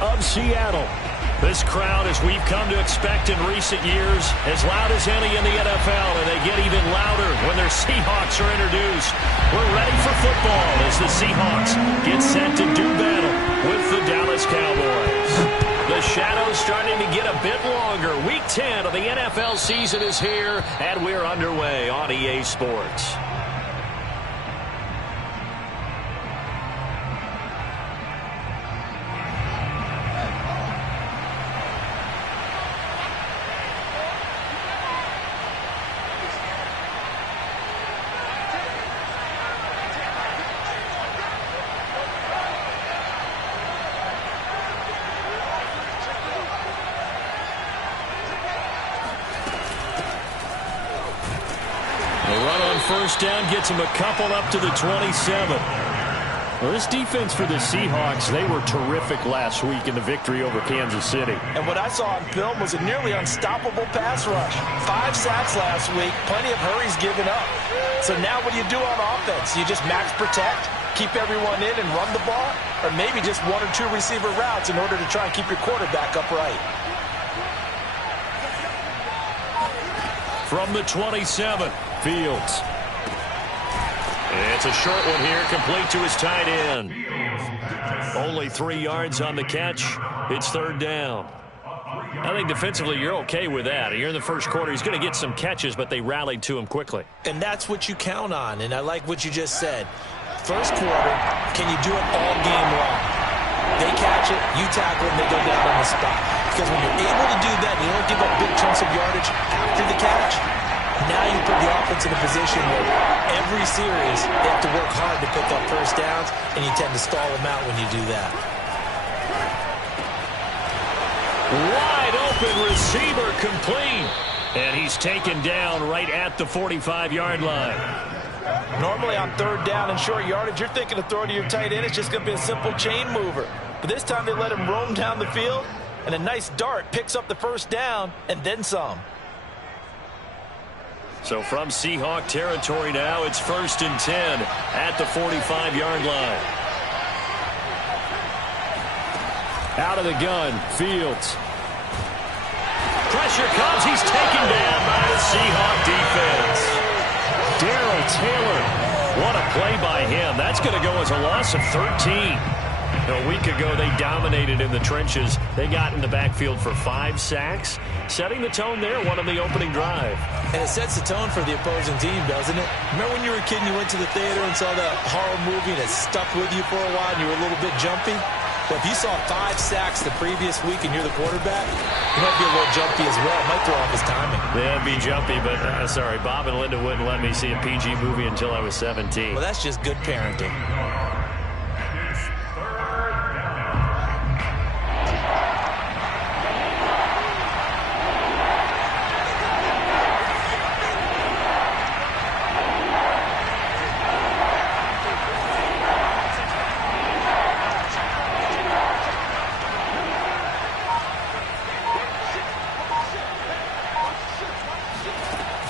Of Seattle. This crowd, as we've come to expect in recent years, as loud as any in the NFL, and they get even louder when their Seahawks are introduced. We're ready for football as the Seahawks get set to do battle with the Dallas Cowboys. The shadow's starting to get a bit longer. Week 10 of the NFL season is here, and we're underway on EA Sports. First down gets him a couple up to the 27. Well, this defense for the Seahawks, they were terrific last week in the victory over Kansas City. And what I saw on film was a nearly unstoppable pass rush. 5 sacks last week, plenty of hurries given up. So now what do you do on offense? You just max protect, keep everyone in and run the ball? Or maybe just 1 or 2 receiver routes in order to try and keep your quarterback upright? From the 27, Fields. It's a short one here, complete to his tight end. Only 3 yards on the catch. It's third down. I think defensively you're okay with that. You're in the first quarter. He's going to get some catches, but they rallied to him quickly. And that's what you count on, and I like what you just said. First quarter, can you do it all game long? They catch it, you tackle them, they go down on the spot. Because when you're able to do that, you don't give up big chunks of yardage after the catch. Now you put the offense in a position where every series they have to work hard to pick up first downs, and you tend to stall them out when you do that. Wide open receiver complete. And he's taken down right at the 45-yard line. Normally on third down and short yardage, you're thinking of throwing to your tight end. It's just going to be a simple chain mover. But this time they let him roam down the field, and a nice dart picks up the first down and then some. So from Seahawk territory now, it's 1st and 10 at the 45-yard line. Out of the gun, Fields. Pressure comes. He's taken down by the Seahawk defense. Darrell Taylor. What a play by him. That's going to go as a loss of 13. A week ago, they dominated in the trenches. They got in the backfield for 5 sacks, setting the tone there, one on the opening drive. And it sets the tone for the opposing team, doesn't it? Remember when you were a kid and you went to the theater and saw that horror movie and it stuck with you for a while and you were a little bit jumpy? Well, if you saw 5 sacks the previous week and you're the quarterback, you might be a little jumpy as well. It might throw off his timing. Yeah, it'd be jumpy, but sorry, Bob and Linda wouldn't let me see a PG movie until I was 17. Well, that's just good parenting.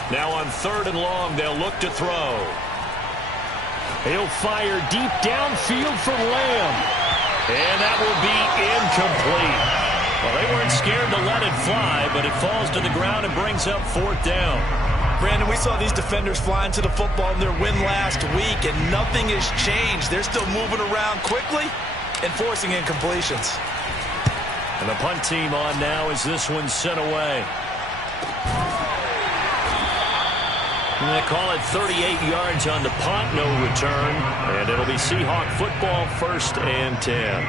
Now on 3rd and long, they'll look to throw. He'll fire deep downfield for Lamb. And that will be incomplete. Well, they weren't scared to let it fly, but it falls to the ground and brings up 4th down. Brandon, we saw these defenders flying to the football in their win last week, and nothing has changed. They're still moving around quickly and forcing incompletions. And the punt team on now as this one's sent away. And they call it 38 yards on the punt, no return. And it'll be Seahawk football, 1st and 10.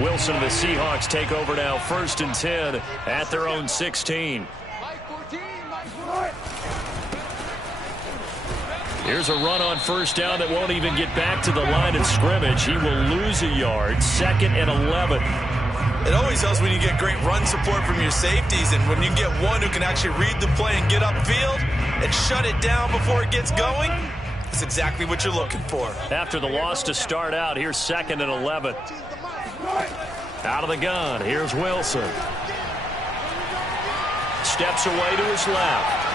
Wilson and the Seahawks take over now, 1st and 10 at their own 16. Here's a run on 1st down that won't even get back to the line of scrimmage. He will lose a yard. 2nd and 11. It always helps when you get great run support from your safeties, and when you get one who can actually read the play and get upfield and shut it down before it gets going, it's exactly what you're looking for. After the loss to start out, here's 2nd and 11. Out of the gun, here's Wilson. Steps away to his left.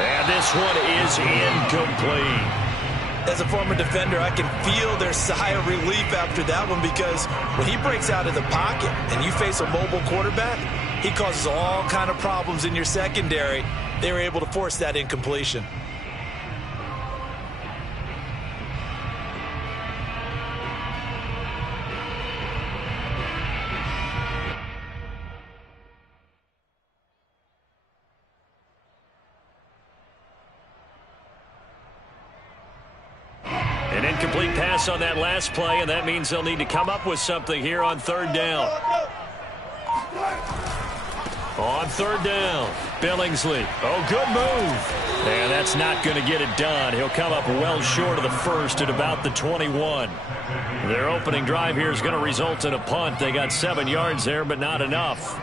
And this one is incomplete. As a former defender, I can feel their sigh of relief after that one, because when he breaks out of the pocket and you face a mobile quarterback, he causes all kind of problems in your secondary. They were able to force that incompletion. An incomplete pass on that last play, and that means they'll need to come up with something here on third down. On third down, Billingsley. Oh, good move. And that's not going to get it done. He'll come up well short of the first at about the 21. Their opening drive here is going to result in a punt. They got 7 yards there, but not enough.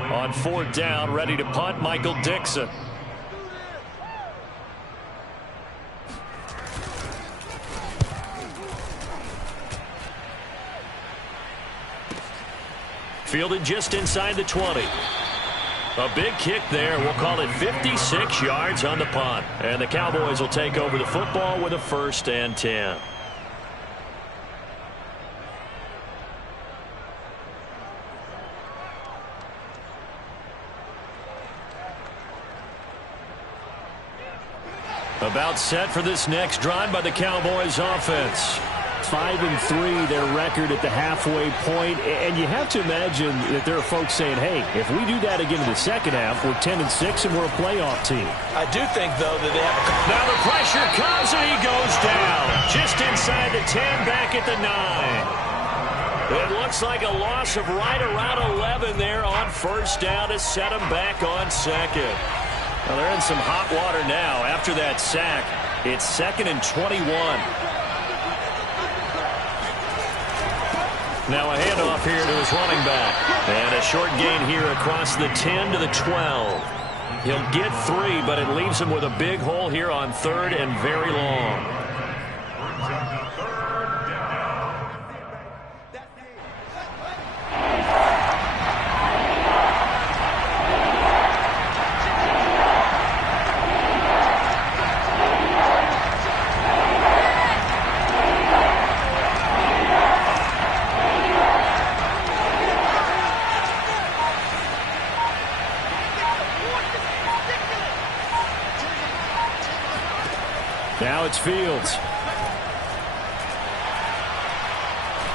On fourth down, ready to punt, Michael Dixon. Fielded just inside the 20. A big kick there. We'll call it 56 yards on the punt. And the Cowboys will take over the football with a 1st and 10. About set for this next drive by the Cowboys offense. 5-3 their record at the halfway point, and you have to imagine that there are folks saying, hey, if we do that again in the second half, we're 10-6 and we're a playoff team. I do think, though, that they have a... Now the pressure comes and he goes down. Just inside the 10, back at the 9. It looks like a loss of right around 11 there on first down to set him back on second. Well, they're in some hot water now after that sack. It's 2nd and 21. Now a handoff here to his running back. And a short gain here across the 10 to the 12. He'll get 3, but it leaves him with a big hole here on 3rd and very long. Now it's Fields.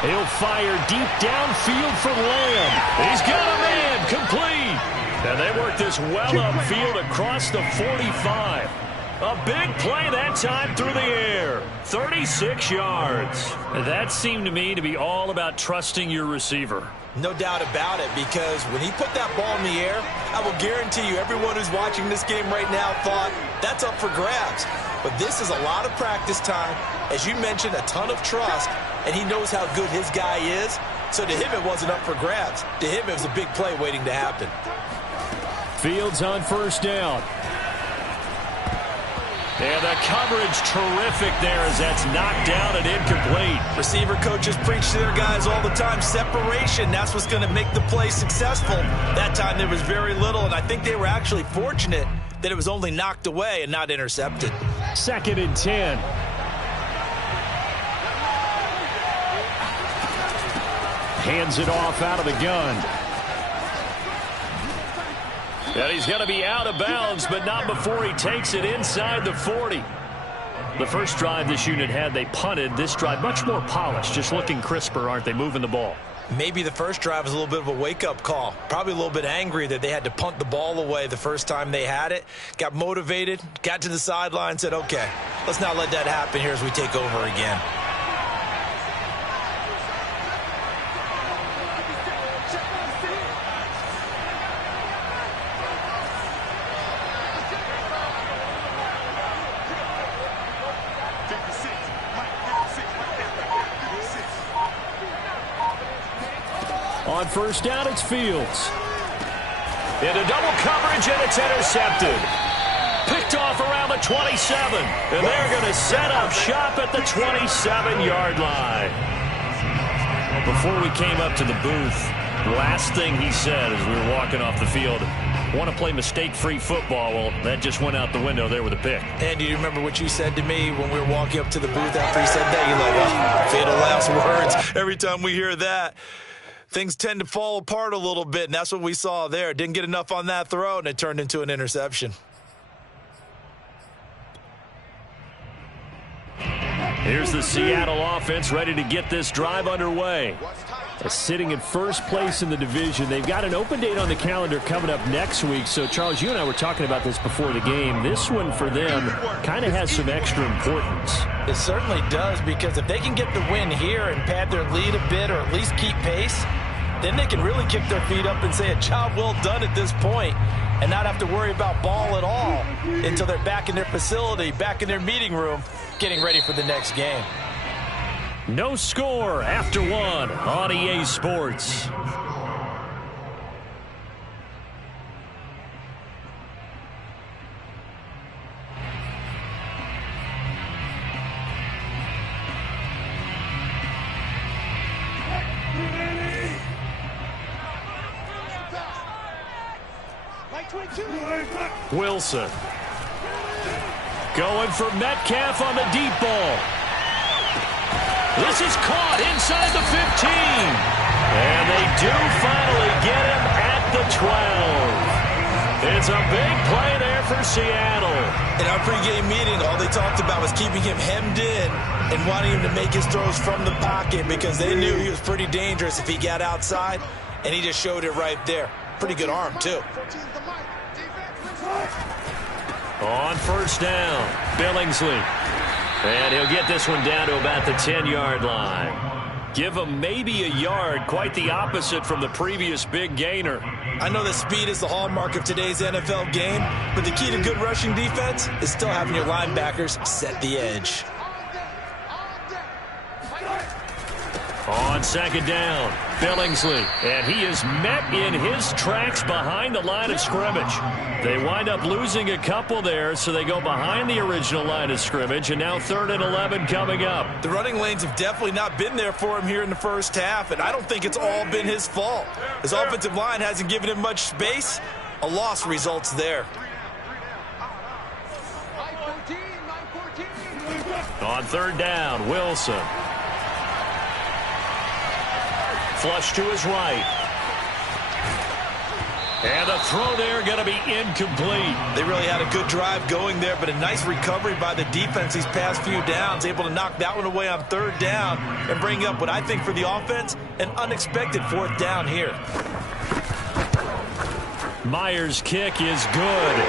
He'll fire deep downfield for Lamb. He's got a man complete. And they work this well upfield across the 45. A big play that time through the air. 36 yards. That seemed to me to be all about trusting your receiver. No doubt about it, because when he put that ball in the air, I will guarantee you everyone who's watching this game right now thought that's up for grabs. But this is a lot of practice time. As you mentioned, a ton of trust, and he knows how good his guy is. So to him, it wasn't up for grabs. To him, it was a big play waiting to happen. Fields on first down. And the coverage terrific there as that's knocked down and incomplete. Receiver coaches preach to their guys all the time. Separation, that's what's going to make the play successful. That time there was very little, and I think they were actually fortunate that it was only knocked away and not intercepted. 2nd and 10. Hands it off out of the gun. And he's going to be out of bounds, but not before he takes it inside the 40. The first drive this unit had, they punted. This drive, much more polished, just looking crisper, aren't they, moving the ball? Maybe the first drive was a little bit of a wake-up call. Probably a little bit angry that they had to punt the ball away the first time they had it. Got motivated, got to the sideline, said, okay, let's not let that happen here as we take over again. On first down, it's Fields. Into double coverage, and it's intercepted. Picked off around the 27. And they're going to set up shop at the 27-yard line. Before we came up to the booth, last thing he said as we were walking off the field, want to play mistake-free football. Well, that just went out the window there with a pick. And do you remember what you said to me when we were walking up to the booth after he said that? You're like, oh, fatal last words. Every time we hear that, things tend to fall apart a little bit, and that's what we saw there. Didn't get enough on that throw, and it turned into an interception. Here's the Seattle offense ready to get this drive underway. Sitting in first place in the division. They've got an open date on the calendar coming up next week. So, Charles, you and I were talking about this before the game. This one for them kind of has some extra importance. It certainly does, because if they can get the win here and pad their lead a bit or at least keep pace, then they can really kick their feet up and say a job well done at this point and not have to worry about ball at all until they're back in their facility, back in their meeting room, getting ready for the next game. No score after one on EA Sports. Wilson going for Metcalf on the deep ball. This is caught inside the 15. And they do finally get him at the 12. It's a big play there for Seattle. In our pregame meeting, all they talked about was keeping him hemmed in and wanting him to make his throws from the pocket because they knew he was pretty dangerous if he got outside, and he just showed it right there. Pretty good arm, too. On first down, Billingsley. And he'll get this one down to about the 10-yard line. Give him maybe a yard, quite the opposite from the previous big gainer. I know that speed is the hallmark of today's NFL game, but the key to good rushing defense is still having your linebackers set the edge. On second down, Billingsley, and he is met in his tracks behind the line of scrimmage. They wind up losing a couple there, so they go behind the original line of scrimmage, and now 3rd and 11 coming up. The running lanes have definitely not been there for him here in the first half, and I don't think it's all been his fault. His offensive line hasn't given him much space. A loss results there. On third down, Wilson. Flush to his right. And the throw there going to be incomplete. They really had a good drive going there, but a nice recovery by the defense these past few downs, able to knock that one away on third down and bring up what I think for the offense, an unexpected 4th down here. Myers' kick is good.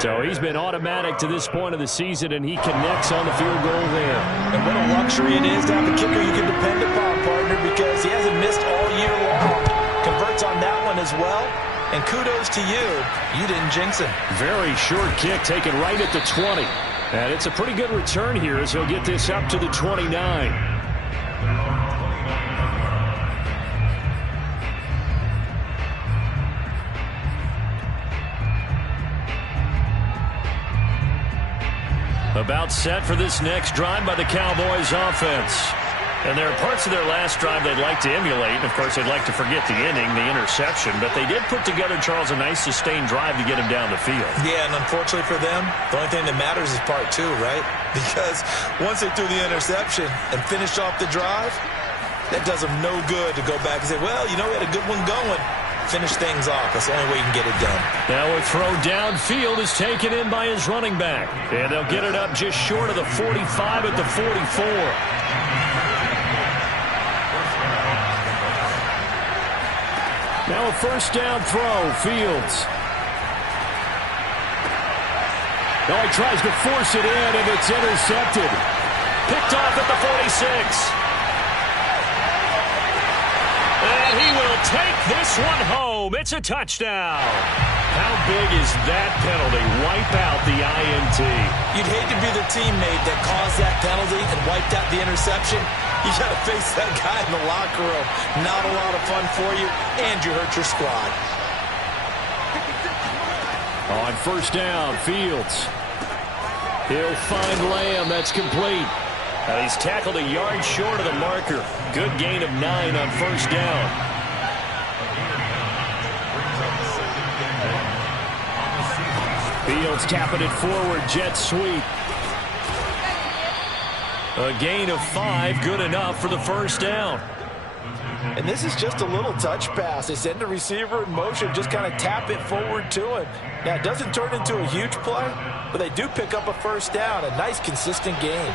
So he's been automatic to this point of the season, and he connects on the field goal there. And what a luxury it is to have a kicker you can depend upon, partner, because he hasn't missed all year long. Converts on that one as well. And kudos to you. You didn't jinx him. Very short kick taken right at the 20. And it's a pretty good return here as he'll get this up to the 29. About set for this next drive by the Cowboys offense. And there are parts of their last drive they'd like to emulate. And, of course, they'd like to forget the inning, the interception. But they did put together, Charles, a nice sustained drive to get him down the field. Yeah, and unfortunately for them, the only thing that matters is part 2, right? Because once they threw the interception and finished off the drive, that does them no good to go back and say, well, you know, we had a good one going. Finish things off. That's the only way you can get it done. Now a throw downfield is taken in by his running back. And they'll get it up just short of the 45 at the 44. Now a first down throw, Fields. Now he tries to force it in, and it's intercepted. Picked off at the 46. And he will take this one home. It's a touchdown. How big is that penalty? Wipe out the INT. You'd hate to be the teammate that caused that penalty and wiped out the interception. You got to face that guy in the locker room. Not a lot of fun for you, and you hurt your squad. On first down, Fields. He'll find Lamb. That's complete. He's tackled a yard short of the marker. Good gain of 9 on first down. Fields tapping it forward. Jet sweep. A gain of 5, good enough for the first down. And this is just a little touch pass. They send the receiver in motion, just kind of tap it forward to him. Now, it doesn't turn into a huge play, but they do pick up a first down. A nice, consistent gain.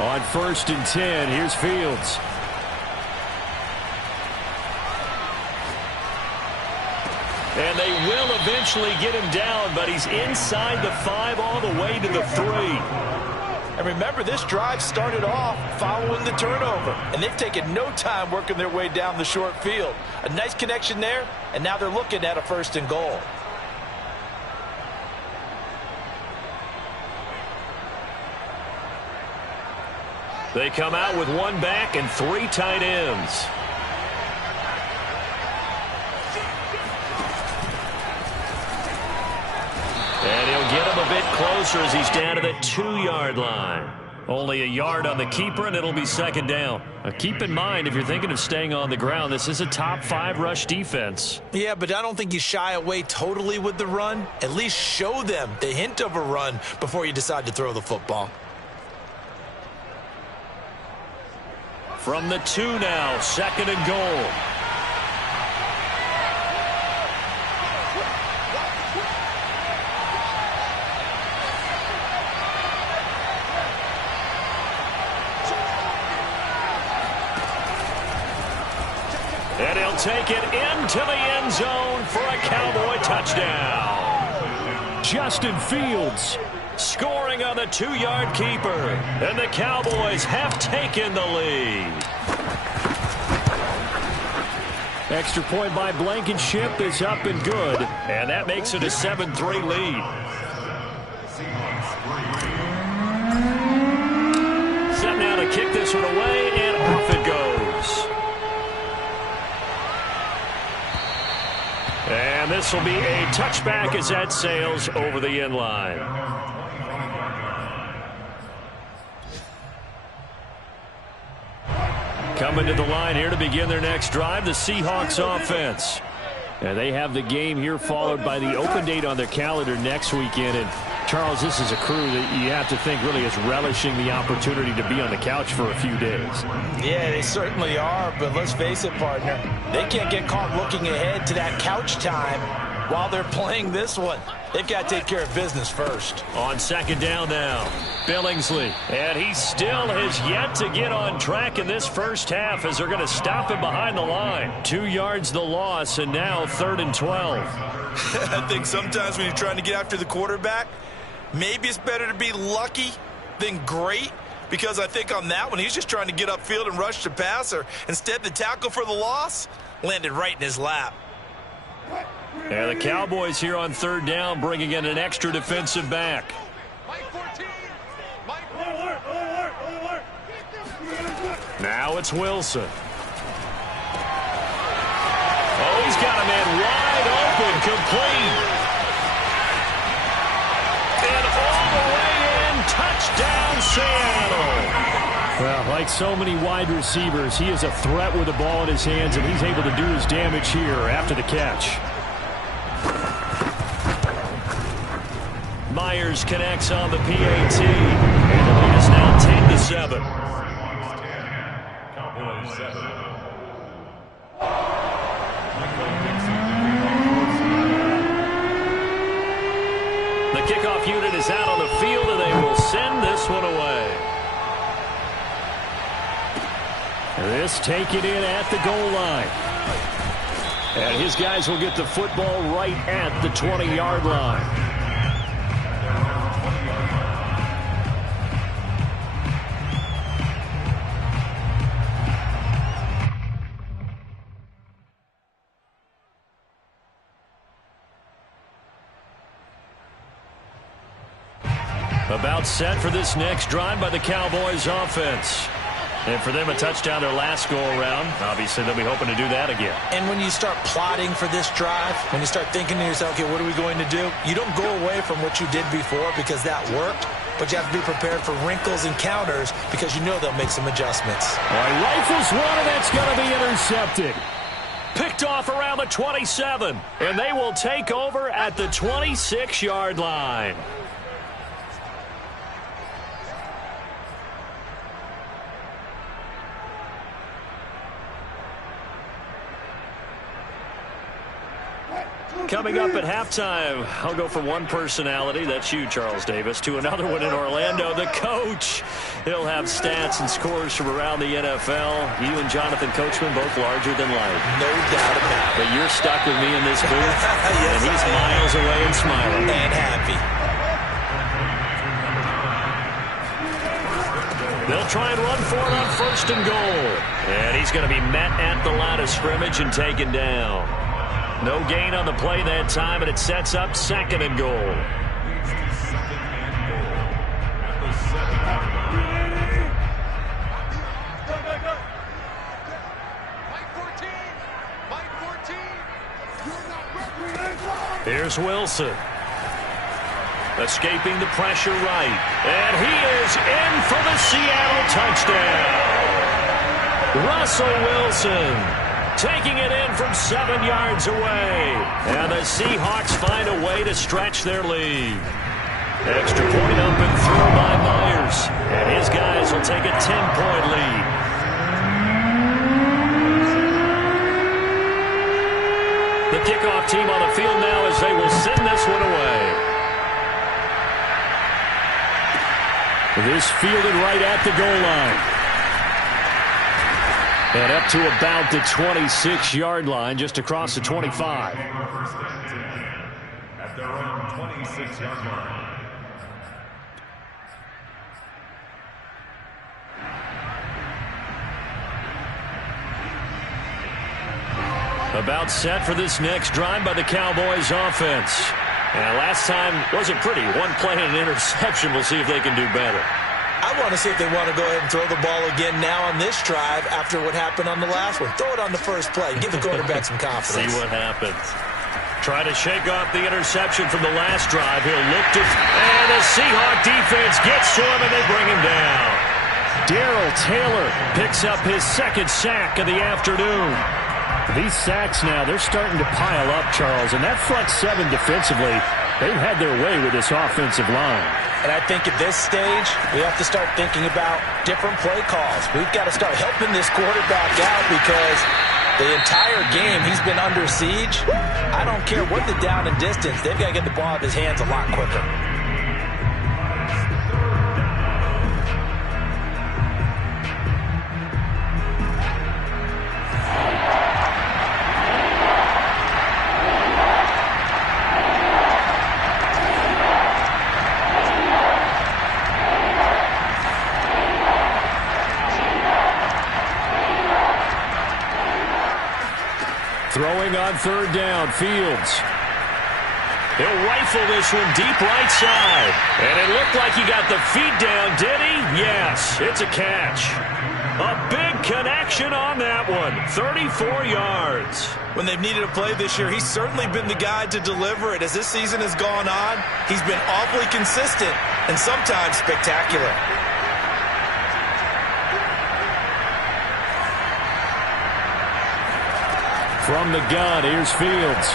On first and 10, here's Fields. And they will eventually get him down, but he's inside the 5 all the way to the 3. And remember, this drive started off following the turnover, and they've taken no time working their way down the short field. A nice connection there, and now they're looking at a first and goal. They come out with 1 back and 3 tight ends. And he'll get him a bit closer as he's down to the 2-yard line. Only a yard on the keeper, and it'll be second down. Keep in mind, if you're thinking of staying on the ground, this is a top 5 rush defense. Yeah, but I don't think you shy away totally with the run. At least show them the hint of a run before you decide to throw the football. From the 2 now, second and goal. And he'll take it into the end zone for a Cowboy touchdown. Justin Fields Scoring on the 2-yard keeper. And the Cowboys have taken the lead. Extra point by Blankenship is up and good. And that makes it a 7-3 lead. Set now to kick this one away, and off it goes. And this will be a touchback as that sails over the end line. Coming to the line here to begin their next drive, the Seahawks offense. And they have the game here followed by the open date on their calendar next weekend. And Charles, this is a crew that you have to think really is relishing the opportunity to be on the couch for a few days. Yeah, they certainly are, but let's face it, partner. They can't get caught looking ahead to that couch time while they're playing this one. They've got to take care of business first. On second down now, Billingsley. And he still has yet to get on track in this first half as they're going to stop him behind the line. 2 yards the loss, and now 3rd and 12. I think sometimes when you're trying to get after the quarterback, maybe it's better to be lucky than great, because I think on that one, he's just trying to get upfield and rush the passer. Instead, the tackle for the loss landed right in his lap. And the Cowboys here on 3rd down bringing in an extra defensive back. Now it's Wilson. Oh, he's got a man wide open, complete. And all the way in, touchdown Seattle. Well, like so many wide receivers, he is a threat with the ball in his hands, and he's able to do his damage here after the catch. Myers connects on the PAT. And the lead is now 10-7. The kickoff unit is out on the field, and they will send this one away. This taken in at the goal line. And his guys will get the football right at the 20-yard line. About set for this next drive by the Cowboys offense. And for them, a touchdown their last go-around. Obviously, they'll be hoping to do that again. And when you start plotting for this drive, when you start thinking to yourself, okay, what are we going to do? You don't go away from what you did before because that worked, but you have to be prepared for wrinkles and counters because you know they'll make some adjustments. All right, rifles one, and that's going to be intercepted. Picked off around the 27, and they will take over at the 26-yard line. Coming up at halftime, I'll go from one personality, that's you, Charles Davis, to another one in Orlando, the coach. He'll have stats and scores from around the NFL. You and Jonathan Coachman, both larger than life. No doubt about it. But you're stuck with me in this booth, yes, and he's miles away and smiling. And happy. They'll try and run for it on 1st and goal. And he's going to be met at the line of scrimmage and taken down. No gain on the play that time, and it sets up 2nd and goal. Here's Wilson. Escaping the pressure right. And he is in for the Seattle touchdown. Russell Wilson taking it in from 7 yards away. And the Seahawks find a way to stretch their lead. Extra point up and through by Myers. And his guys will take a 10-point lead. The kickoff team on the field now as they will send this one away. This fielded right at the goal line. And up to about the 26-yard line, just across the 25. At their own 26-yard line. About set for this next drive by the Cowboys offense. And last time wasn't pretty. One play and an interception. We'll see if they can do better. I want to see if they want to go ahead and throw the ball again now on this drive after what happened on the last one. Throw it on the first play. Give the quarterback some confidence. See what happens. Try to shake off the interception from the last drive. He'll look to... And the Seahawk defense gets to him, and they bring him down. Darrell Taylor picks up his 2nd sack of the afternoon. These sacks now, they're starting to pile up, Charles. And that front 7 defensively, they've had their way with this offensive line. And I think at this stage, we have to start thinking about different play calls. We've got to start helping this quarterback out because the entire game he's been under siege. I don't care what the down and distance. They've got to get the ball out of his hands a lot quicker. Throwing on 3rd down, Fields. He'll rifle this one deep right side. And it looked like he got the feet down, did he? Yes, it's a catch. A big connection on that one. 34 yards. When they've needed a play this year, he's certainly been the guy to deliver it. As this season has gone on, he's been awfully consistent and sometimes spectacular. From the gun, here's Fields.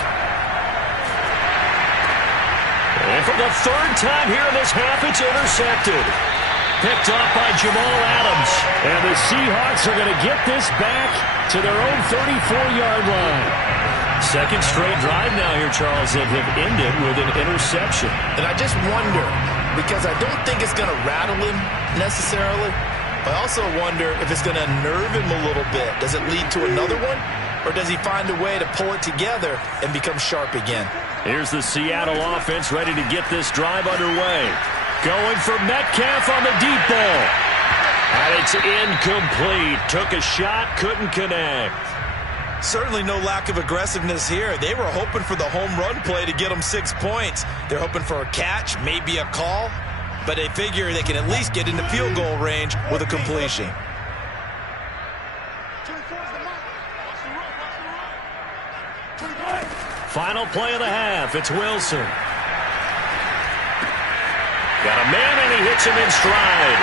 And for the 3rd time here in this half, it's intercepted. Picked off by Jamal Adams. And the Seahawks are going to get this back to their own 34-yard line. 2nd straight drive now here, Charles, that have ended with an interception. And I just wonder, because I don't think it's going to rattle him necessarily, I also wonder if it's going to unnerve him a little bit. Does it lead to another one? Or does he find a way to pull it together and become sharp again? Here's the Seattle offense ready to get this drive underway. Going for Metcalf on the deep ball. And it's incomplete. Took a shot, couldn't connect. Certainly no lack of aggressiveness here. They were hoping for the home run play to get them 6 points. They're hoping for a catch, maybe a call. but they figure they can at least get into field goal range with a completion. Final play of the half. It's Wilson. Got a man, and he hits him in stride.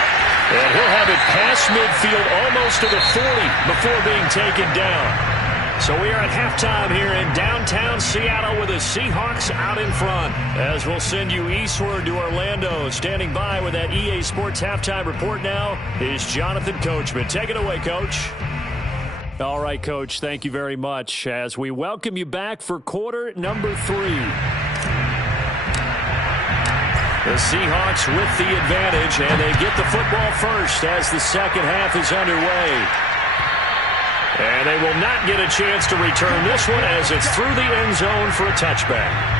And he'll have it past midfield, almost to the 40, before being taken down. So we are at halftime here in downtown Seattle with the Seahawks out in front. As we'll send you eastward to Orlando. Standing by with that EA Sports halftime report now is Jonathan Coachman. Take it away, Coach. All right, Coach, thank you very much as we welcome you back for quarter number 3. The Seahawks with the advantage, and they get the football first as the second half is underway. And they will not get a chance to return this one as it's through the end zone for a touchback.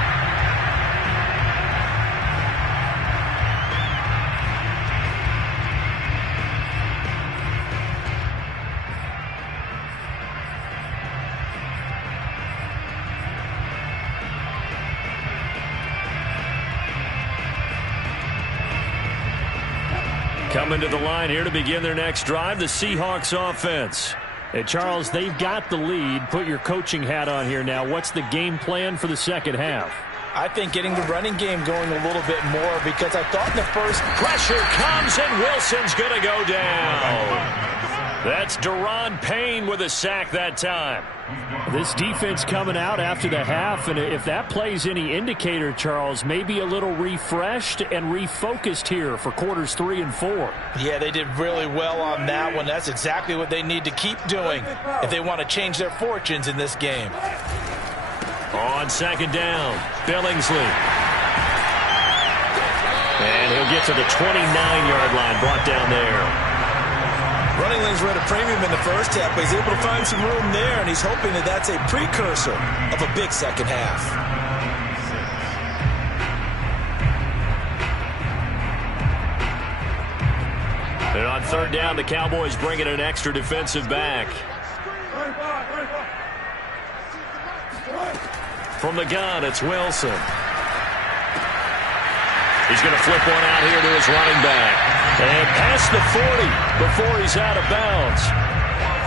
Coming to the line here to begin their next drive, the Seahawks offense. Hey, Charles, they've got the lead. Put your coaching hat on here now. What's the game plan for the second half? I think getting the running game going a little bit more because I thought in the first... Pressure comes and Wilson's going to go down. That's Daron Payne with a sack that time. This defense coming out after the half, and if that plays any indicator, Charles, maybe a little refreshed and refocused here for quarters 3 and 4. Yeah, they did really well on that one. That's exactly what they need to keep doing if they want to change their fortunes in this game. On second down, Billingsley. And he'll get to the 29-yard line, brought down there. Running lanes were at a premium in the first half, but he's able to find some room there, and he's hoping that that's a precursor of a big second half. And on third down, the Cowboys bring in an extra defensive back. From the gun, it's Wilson. He's going to flip one out here to his running back. And past the 40 before he's out of bounds.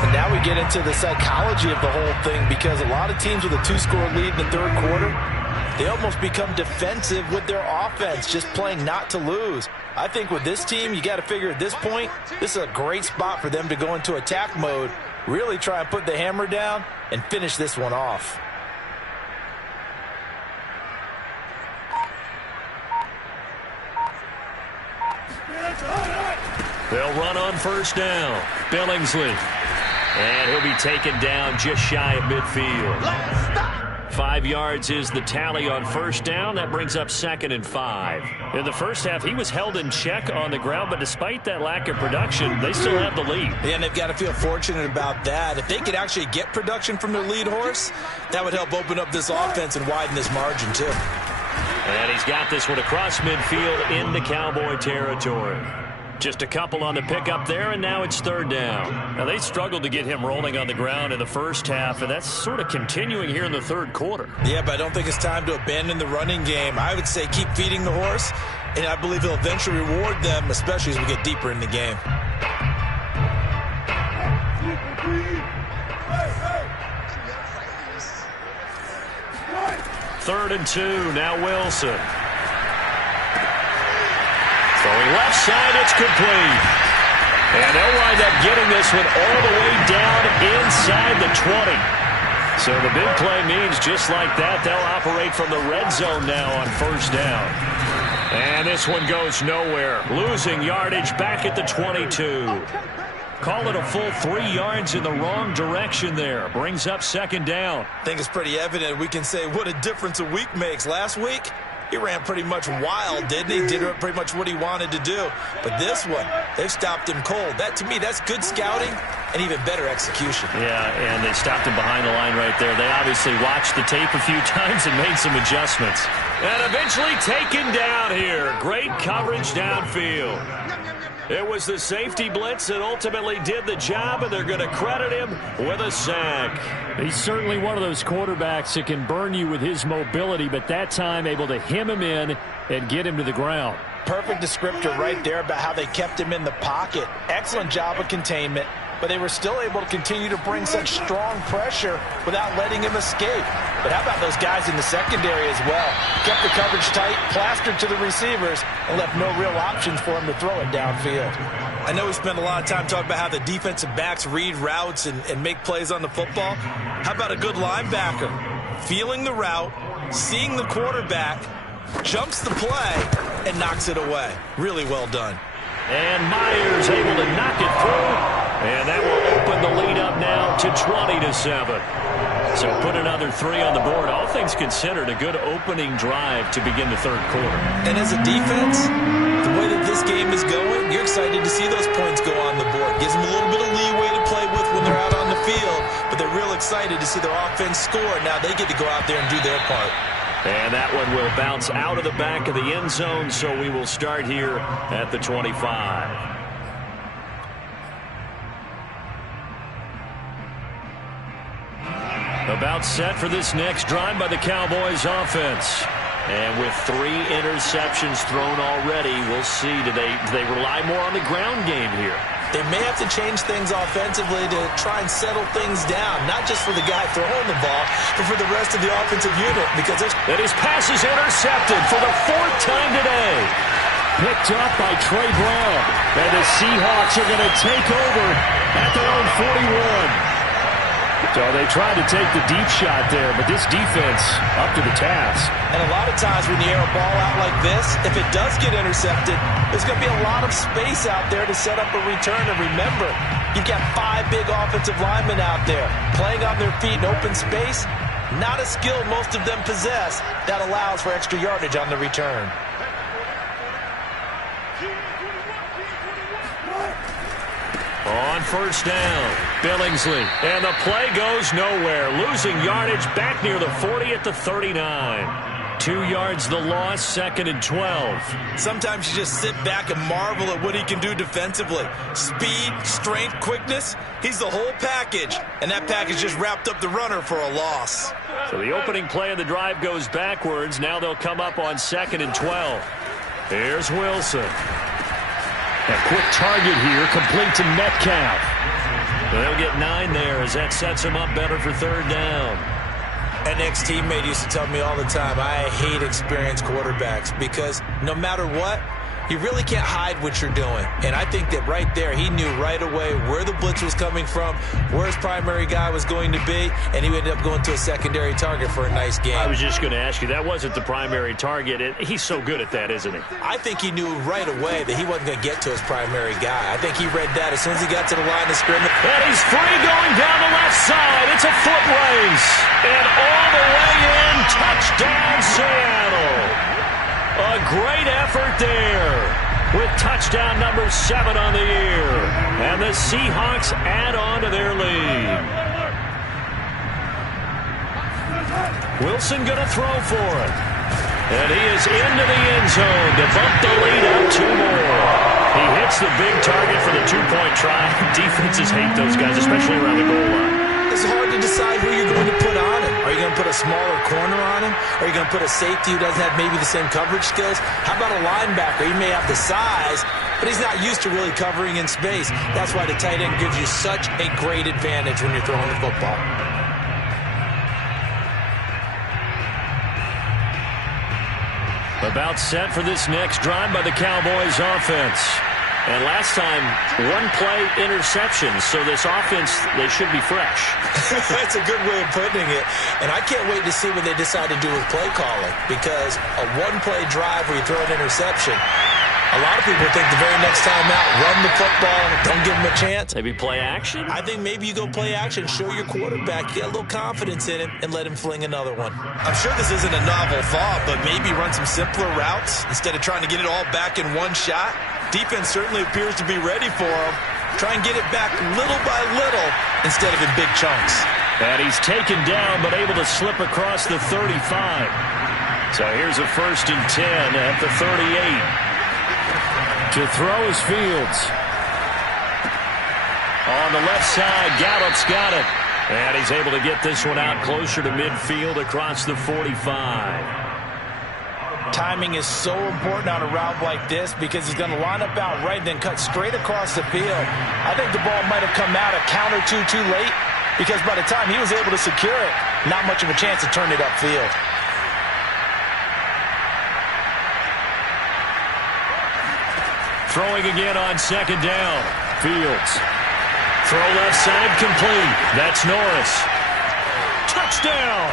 And now we get into the psychology of the whole thing because a lot of teams with a 2-score lead in the third quarter, they almost become defensive with their offense, just playing not to lose. I think with this team, you got to figure at this point, this is a great spot for them to go into attack mode, really try and put the hammer down and finish this one off. They'll run on first down. Billingsley. And he'll be taken down just shy of midfield. 5 yards is the tally on first down. That brings up 2nd and 5. In the first half, he was held in check on the ground, but despite that lack of production, they still have the lead. Yeah, and they've got to feel fortunate about that. If they could actually get production from their lead horse, that would help open up this offense and widen this margin too. And he's got this one across midfield into Cowboy territory. Just a couple on the pickup there, and now it's third down. Now, they struggled to get him rolling on the ground in the first half, and that's sort of continuing here in the third quarter. Yeah, but I don't think it's time to abandon the running game. I would say keep feeding the horse, and I believe he'll eventually reward them, especially as we get deeper in the game. Third and 2, now Wilson. Throwing left side, it's complete. And they'll wind up getting this one all the way down inside the 20. So the big play means just like that, they'll operate from the red zone now on first down. And this one goes nowhere. Losing yardage back at the 22. Call it a full 3 yards in the wrong direction there. Brings up second down. I think it's pretty evident. We can say what a difference a week makes. Last week, he ran pretty much wild, didn't he? Did pretty much what he wanted to do. But this one, they've stopped him cold. That, to me, that's good scouting and even better execution. Yeah, and they stopped him behind the line right there. They obviously watched the tape a few times and made some adjustments. And eventually taken down here. Great coverage downfield. It was the safety blitz that ultimately did the job, and they're going to credit him with a sack. He's certainly one of those quarterbacks that can burn you with his mobility, but that time able to hem him in and get him to the ground. Perfect descriptor right there about how they kept him in the pocket. Excellent job of containment, but they were still able to continue to bring such strong pressure without letting him escape. But how about those guys in the secondary as well? Kept the coverage tight, plastered to the receivers, and left no real options for him to throw it downfield. I know we spent a lot of time talking about how the defensive backs read routes and make plays on the football. How about a good linebacker? Feeling the route, seeing the quarterback, jumps the play, and knocks it away. Really well done. And Myers able to knock it through. And that will open the lead up now to 20-7. So put another 3 on the board. All things considered, a good opening drive to begin the third quarter. And as a defense, the way that this game is going, you're excited to see those points go on the board. Gives them a little bit of leeway to play with when they're out on the field, but they're real excited to see their offense score. Now they get to go out there and do their part. And that one will bounce out of the back of the end zone, so we will start here at the 25. About set for this next drive by the Cowboys offense. And with 3 interceptions thrown already, we'll see, do they rely more on the ground game here? They may have to change things offensively to try and settle things down, not just for the guy throwing the ball, but for the rest of the offensive unit. Because that his pass is intercepted for the 4th time today. Picked up by Trey Brown. And the Seahawks are going to take over at their own 41. So they tried to take the deep shot there, but this defense up to the task. And a lot of times when you air a ball out like this, if it does get intercepted, there's going to be a lot of space out there to set up a return. And remember, you've got 5 big offensive linemen out there playing on their feet in open space. Not a skill most of them possess that allows for extra yardage on the return. On first down, Billingsley. And the play goes nowhere. Losing yardage back near the 40 at the 39. 2 yards the loss, 2nd and 12. Sometimes you just sit back and marvel at what he can do defensively. Speed, strength, quickness. He's the whole package. And that package just wrapped up the runner for a loss. So the opening play of the drive goes backwards. Now they'll come up on 2nd and 12. Here's Wilson. A quick target here, complete to Metcalf. They'll get 9 there as that sets him up better for 3rd down. An ex-teammate used to tell me all the time, I hate experienced quarterbacks because no matter what, you really can't hide what you're doing. And I think that right there, he knew right away where the blitz was coming from, where his primary guy was going to be, and he ended up going to a secondary target for a nice game. I was just going to ask you, that wasn't the primary target. He's so good at that, isn't he? I think he knew right away that he wasn't going to get to his primary guy. I think he read that as soon as he got to the line of scrimmage. And he's free going down the left side. It's a foot race. And all the way in, touchdown Seattle. A great effort there with touchdown number 7 on the year. And the Seahawks add on to their lead. Wilson going to throw for it. And he is into the end zone to bump the lead up 2 more. He hits the big target for the 2-point try. Defenses hate those guys, especially around the goal line. It's hard to decide who you're going to put on him. Are you going to put a smaller corner on him? Are you going to put a safety who doesn't have maybe the same coverage skills? How about a linebacker? He may have the size, but he's not used to really covering in space. That's why the tight end gives you such a great advantage when you're throwing the football. About set for this next drive by the Cowboys offense. And last time, 1-play interception. So this offense, they should be fresh. That's a good way of putting it. And I can't wait to see what they decide to do with play calling. Because a 1-play drive where you throw an interception, a lot of people think the very next time out, run the football, don't give them a chance. Maybe play action? I think maybe you go play action, show your quarterback, get a little confidence in him, and let him fling another one. I'm sure this isn't a novel thought, but maybe run some simpler routes instead of trying to get it all back in one shot. Defense certainly appears to be ready for him. Try and get it back little by little instead of in big chunks. And he's taken down but able to slip across the 35. So here's a 1st and 10 at the 38. To throw is Fields. On the left side, Gallup's got it. And he's able to get this one out closer to midfield across the 45. Timing is so important on a route like this because he's going to line up out right and then cut straight across the field. I think the ball might have come out a count or two too late because by the time he was able to secure it, not much of a chance to turn it upfield. Throwing again on second down. Fields. Throw left side complete. That's Norris. Touchdown.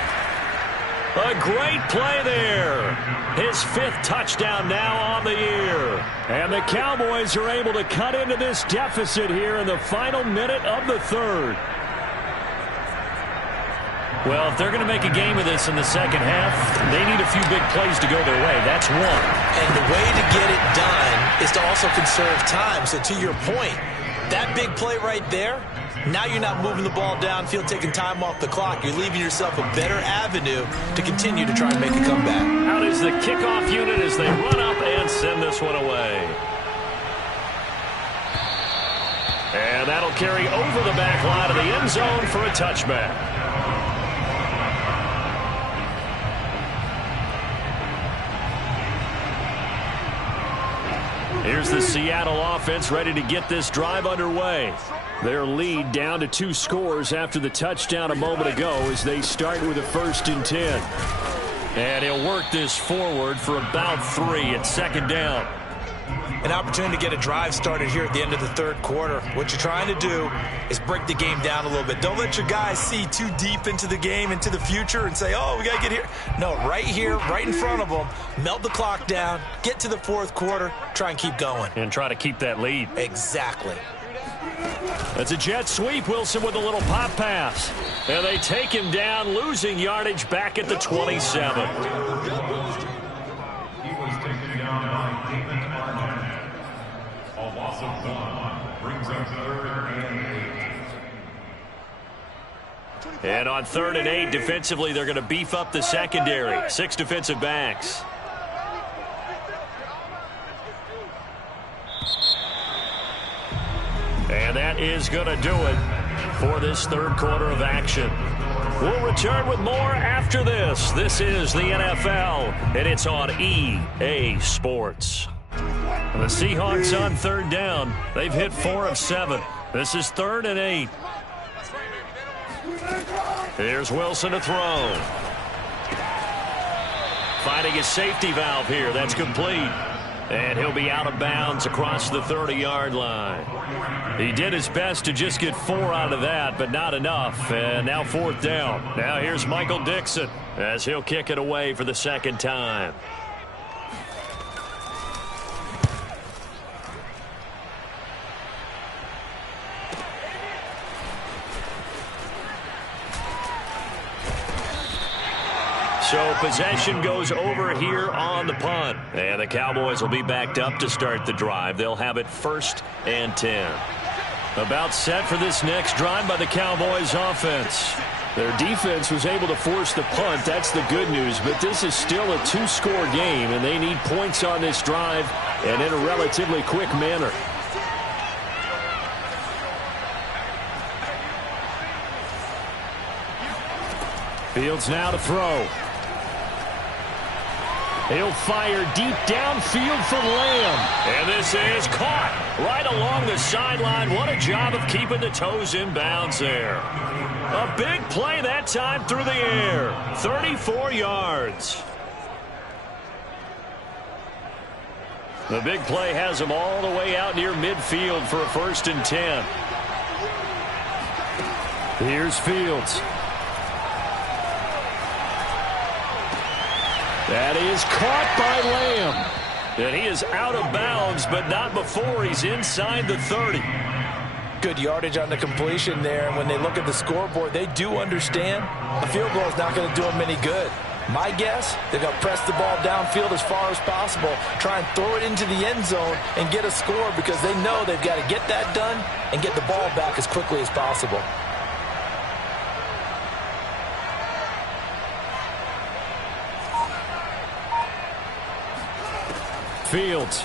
A great play there. His 5th touchdown now on the year. And the Cowboys are able to cut into this deficit here in the final minute of the 3rd. Well, if they're going to make a game of this in the second half, they need a few big plays to go their way. That's one. And the way to get it done is to also conserve time. So to your point, that big play right there, now you're not moving the ball downfield, taking time off the clock. You're leaving yourself a better avenue to continue to try and make a comeback. Out is the kickoff unit as they run up and send this one away. And that'll carry over the back line of the end zone for a touchback. Here's the Seattle offense ready to get this drive underway. Their lead down to 2 scores after the touchdown a moment ago as they start with a 1st and 10. And he'll work this forward for about 3 at second down. An opportunity to get a drive started here at the end of the 3rd quarter. What you're trying to do is break the game down a little bit. Don't let your guys see too deep into the game, into the future, and say, oh, we got to get here. No, right here, right in front of them, melt the clock down, get to the 4th quarter, try and keep going. And try to keep that lead. Exactly. That's a jet sweep. Wilson with a little pop pass. And they take him down, losing yardage back at the 27. He was taken down by Damon Arnett. A loss of 1 brings up 3rd and 8. And on 3rd and 8, defensively, they're going to beef up the secondary. 6 defensive backs. And that is going to do it for this 3rd quarter of action. We'll return with more after this. This is the NFL, and it's on EA Sports. The Seahawks on 3rd down. They've hit 4 of 7. This is 3rd and 8. Here's Wilson to throw. Finding a safety valve here. That's complete. And he'll be out of bounds across the 30-yard line. He did his best to just get 4 out of that, but not enough. And now 4th down. Now here's Michael Dixon as he'll kick it away for the 2nd time. So possession goes over here on the punt. And the Cowboys will be backed up to start the drive. They'll have it 1st and 10. About set for this next drive by the Cowboys offense. Their defense was able to force the punt. That's the good news. But this is still a 2-score game, and they need points on this drive and in a relatively quick manner. Fields now to throw. He'll fire deep downfield for Lamb. And this is caught right along the sideline. What a job of keeping the toes in bounds there. A big play that time through the air. 34 yards. The big play has him all the way out near midfield for a 1st and 10. Here's Fields. That is caught by Lamb. And he is out of bounds, but not before he's inside the 30. Good yardage on the completion there. And when they look at the scoreboard, they do understand a field goal is not going to do them any good. My guess, they're going to press the ball downfield as far as possible, try and throw it into the end zone and get a score because they know they've got to get that done and get the ball back as quickly as possible. Fields.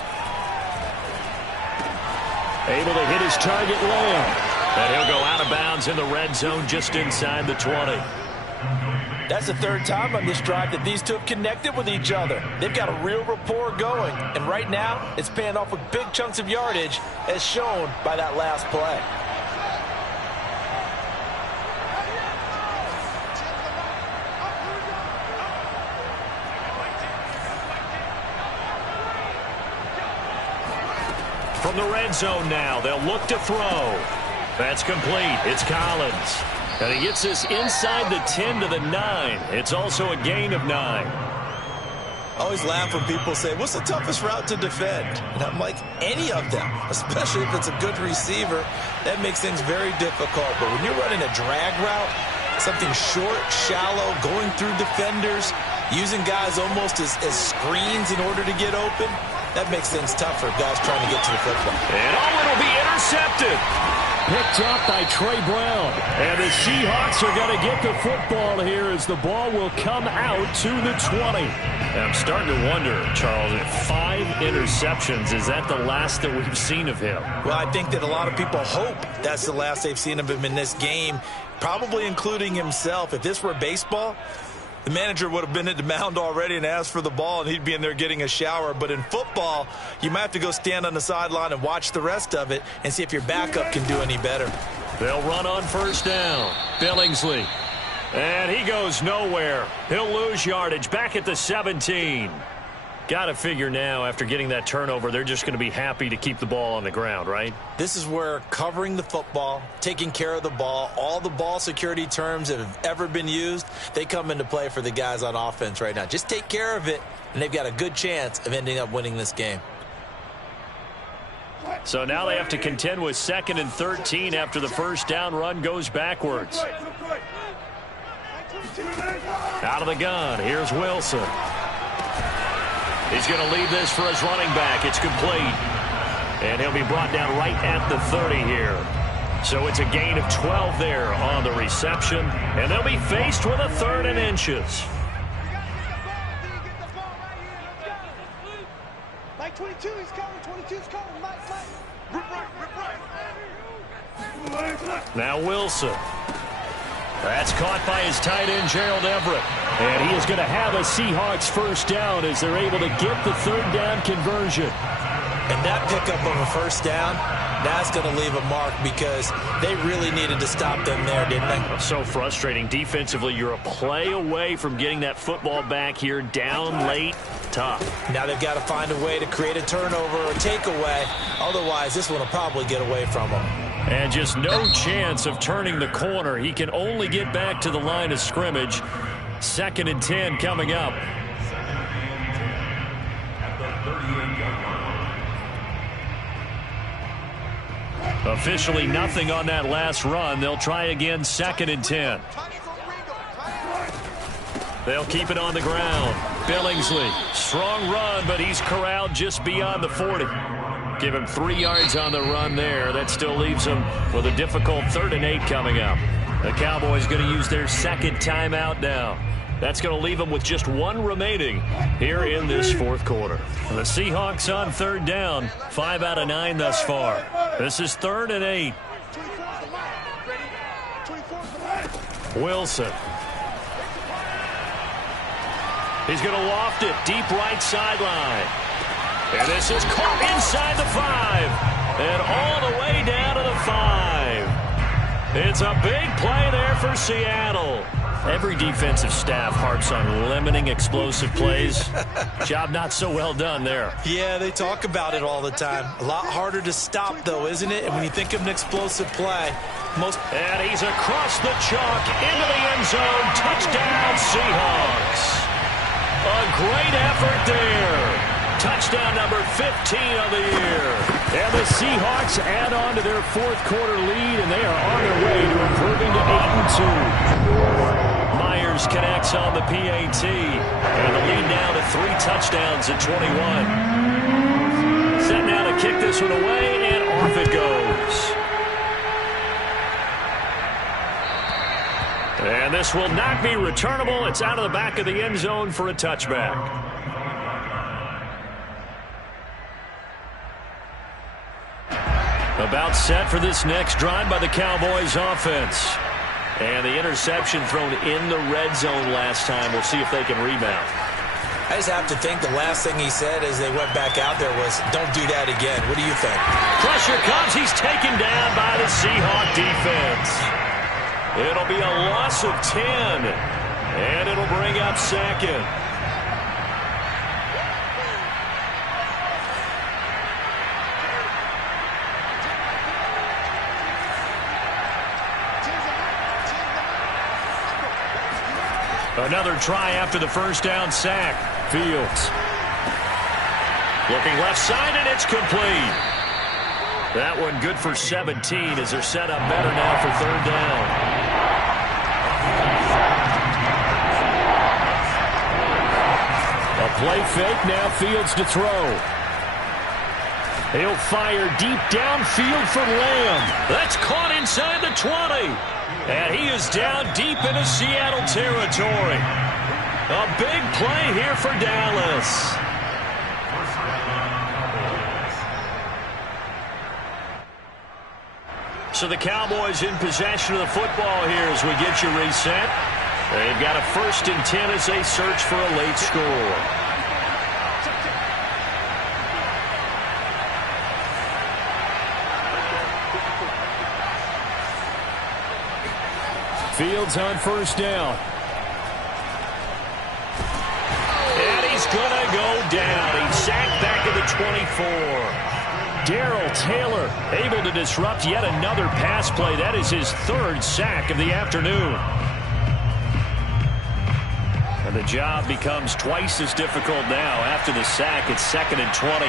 Able to hit his target, Lamb. And he'll go out of bounds in the red zone just inside the 20. That's the third time on this drive that these two have connected with each other. They've got a real rapport going, and right now it's paying off with big chunks of yardage, as shown by that last play. From the red zone now, they'll look to throw. That's complete. It's Collins. And he gets this inside the 10 to the 9. It's also a gain of 9. I always laugh when people say, what's the toughest route to defend? And I'm like, any of them, especially if it's a good receiver. That makes things very difficult. But when you're running a drag route, something short, shallow, going through defenders, using guys almost as screens in order to get open, that makes things tough for guys trying to get to the football. And it'll be intercepted. Picked up by Trey Brown. And the Seahawks are going to get the football here as the ball will come out to the 20. And I'm starting to wonder, Charles, if 5 interceptions, is that the last that we've seen of him? Well, I think that a lot of people hope that's the last they've seen of him in this game, probably including himself. If this were baseball, the manager would have been at the mound already and asked for the ball, and he'd be in there getting a shower. But in football, you might have to go stand on the sideline and watch the rest of it and see if your backup can do any better. They'll run on first down. Billingsley. And he goes nowhere. He'll lose yardage back at the 17. Got to figure now, after getting that turnover, they're just going to be happy to keep the ball on the ground, right? This is where covering the football, taking care of the ball, all the ball security terms that have ever been used, they come into play for the guys on offense right now. Just take care of it, and they've got a good chance of ending up winning this game. So now they have to contend with 2nd and 13 after the first down run goes backwards. Out of the gun, here's Wilson. He's going to leave this for his running back. It's complete. And he'll be brought down right at the 30 here. So it's a gain of 12 there on the reception. And they'll be faced with a 3rd and inches. Mike 22, he's coming. 22's coming. Mike. Now Wilson. That's caught by his tight end, Gerald Everett. And he is going to have a Seahawks first down as they're able to get the 3rd down conversion. And that pickup of a first down, that's going to leave a mark because they really needed to stop them there, didn't they? So frustrating. Defensively, you're a play away from getting that football back here, down late. Tough. Now they've got to find a way to create a turnover or takeaway. Otherwise, this one will probably get away from them. And just no chance of turning the corner. He can only get back to the line of scrimmage. 2nd and 10 coming up. Officially nothing on that last run. They'll try again, 2nd and 10. They'll keep it on the ground. Billingsley, strong run, but he's corralled just beyond the 40. Give him 3 yards on the run there. That still leaves him with a difficult 3rd and 8 coming up. The Cowboys going to use their 2nd timeout now. That's going to leave them with just 1 remaining here in this 4th quarter. The Seahawks on 3rd down, 5 out of 9 thus far. This is 3rd and 8. Wilson. He's going to loft it deep right sideline. And this is caught inside the 5. And all the way down to the 5. It's a big play there for Seattle. Every defensive staff harps on limiting explosive plays. Job not so well done there. Yeah, they talk about it all the time. A lot harder to stop, though, isn't it? And when you think of an explosive play, And he's across the chalk into the end zone. Touchdown, Seahawks. A great effort there. Touchdown number 15 of the year. And the Seahawks add on to their 4th quarter lead, and they are on their way to improving to 8-2. Myers connects on the PAT. And the lead down to 3 touchdowns at 21. Set now to kick this one away, and off it goes. And this will not be returnable. It's out of the back of the end zone for a touchback. About set for this next drive by the Cowboys offense. And the interception thrown in the red zone last time. We'll see if they can rebound. I just have to think the last thing he said as they went back out there was, don't do that again. What do you think? Pressure comes. He's taken down by the Seahawk defense. It'll be a loss of 10. And it'll bring up second. Another try after the first down sack. Fields. Looking left side, and it's complete. That one good for 17 as they're set up better now for third down. A play fake, now Fields to throw. He'll fire deep downfield for Lamb. That's caught inside the 20. And he is down deep into Seattle territory. A big play here for Dallas. So the Cowboys in possession of the football here as we get you reset. They've got a 1st and 10 as they search for a late score. Fields on first down. And he's going to go down. He's sacked back at the 24. Darrell Taylor able to disrupt yet another pass play. That is his 3rd sack of the afternoon. And the job becomes twice as difficult now. After the sack, it's 2nd and 20.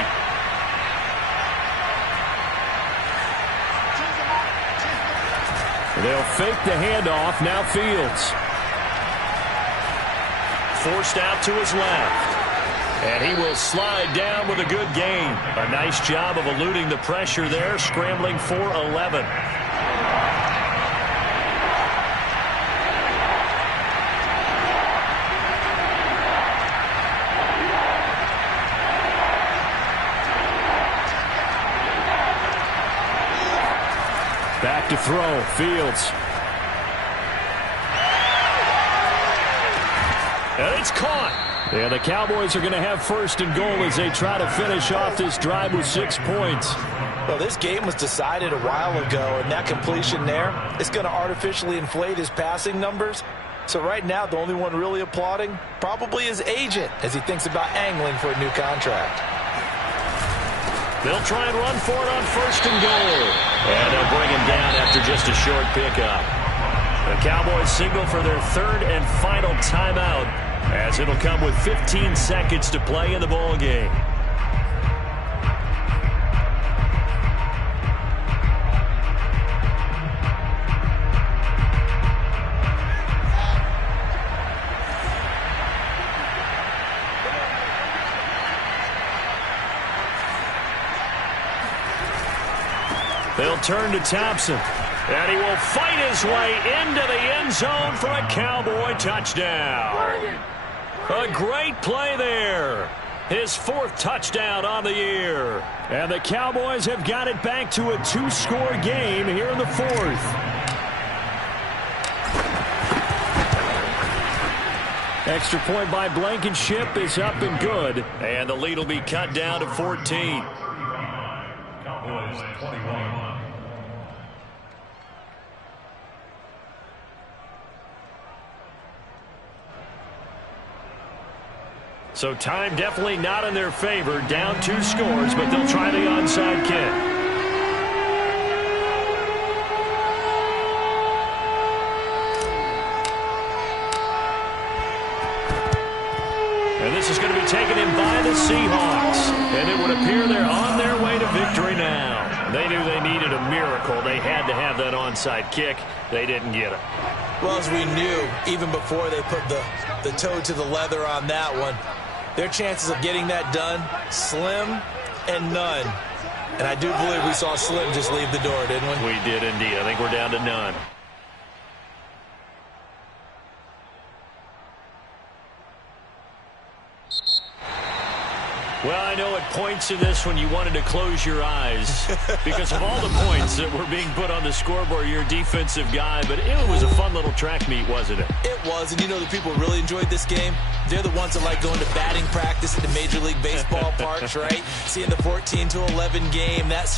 They'll fake the handoff. Now Fields. Forced out to his left. And he will slide down with a good gain. A nice job of eluding the pressure there, scrambling for 11. Back to throw. Fields. And it's caught. Yeah, the Cowboys are going to have 1st and goal as they try to finish off this drive with 6 points. Well, this game was decided a while ago, and that completion there is going to artificially inflate his passing numbers. So right now, the only one really applauding probably his agent as he thinks about angling for a new contract. They'll try and run for it on 1st and goal. And they'll bring him down after just a short pickup. The Cowboys signal for their 3rd and final timeout, as it'll come with 15 seconds to play in the ball game. They'll turn to Thompson. And he will fight his way into the end zone for a Cowboy touchdown. A great play there. His 4th touchdown on the year. And the Cowboys have got it back to a 2-score game here in the 4th. Extra point by Blankenship is up and good. And the lead will be cut down to 14. Cowboys 21. So time definitely not in their favor. Down 2 scores, but they'll try the onside kick. And this is going to be taken in by the Seahawks. And it would appear they're on their way to victory now. They knew they needed a miracle. They had to have that onside kick. They didn't get it. Well, as we knew, even before they put the toe to the leather on that one, their chances of getting that done, slim and none. And I do believe we saw Slim just leave the door, didn't we? We did indeed. I think we're down to none. Well, I know at points in this when you wanted to close your eyes because of all the points that were being put on the scoreboard. You're a defensive guy, but it was a fun little track meet, wasn't it? It was, and you know the people who really enjoyed this game? They're the ones that like going to batting practice at the Major League Baseball parks, right? Seeing the 14-11 game, that sort